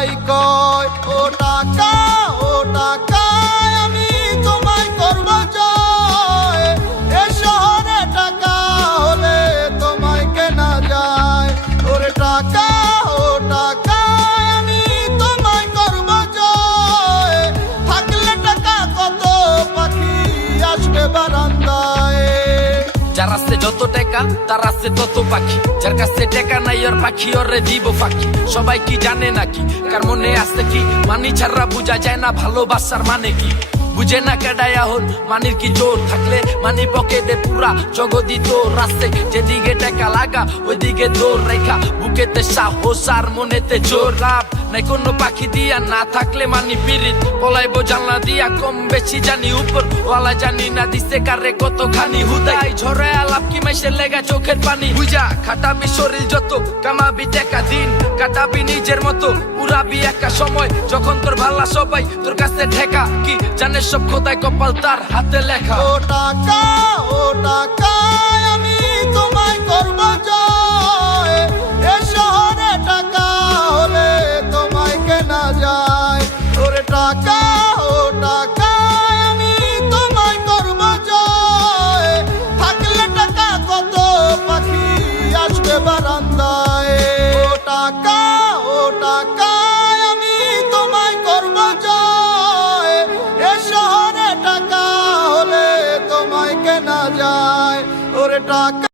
সবাই কয় ও টাকা ও টাকা আমি তোমায় করব জয় এ শহরে টাকা হলে তোমায় কেনা যায় ওরে টাকা ও টাকা আমি তোমায় করব জয় থাকলে টাকা কত পাখি আসবে বারান্দায় যার আছে যত টাকা তার আছে তত পাখি যার কাছে টাকা নাই ওর পাখি ওরে দিব ফাঁকি সবাই কি জানে নাকি কার মনে আছে কি মানি ছাড়া বোঝা যায় না ভালোবাসার মানে কি বুঝে না কেডায় এখন মানির কি জোর থাকলে মানি পকেটে পুরা জগদি তোর রাস্তে যেদিকে টাকা লাগা ওইদিকে দৌড় রেখা বুকেতে সাহস আর মনেতে জোর লাভ নাই কোনো পাখি দিয়া না থাকলে মানি পিরিত পলাইবো জানলা দিয়া কম বেশি জানি উপর ওয়ালা জানি না দিছে কারে কতখানি হুদাই ঝরে আলাপ কি মেশে লেগা চোখের পানি বুঝা খাটাবি শরীর যত কামাবি টাকা দিন কাটাবি নিজের মতো উড়াবি একা সময় যখন তোর ভালা সবাই তোর কাছে ঠেকা কি জানে সব খোদায় কপাল তার হাতে লেখা ও টাকা আমি